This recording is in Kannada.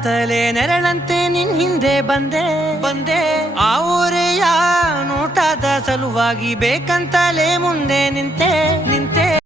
ಅಂತಲೇ ನೆರಳಂತೆ ನಿನ್ ಹಿಂದೆ ಬಂದೆ ಆ ಊರೆಯ ನೋಟದ ಸಲುವಾಗಿ ಬೇಕಂತಲೇ ಮುಂದೆ ನಿಂತೆ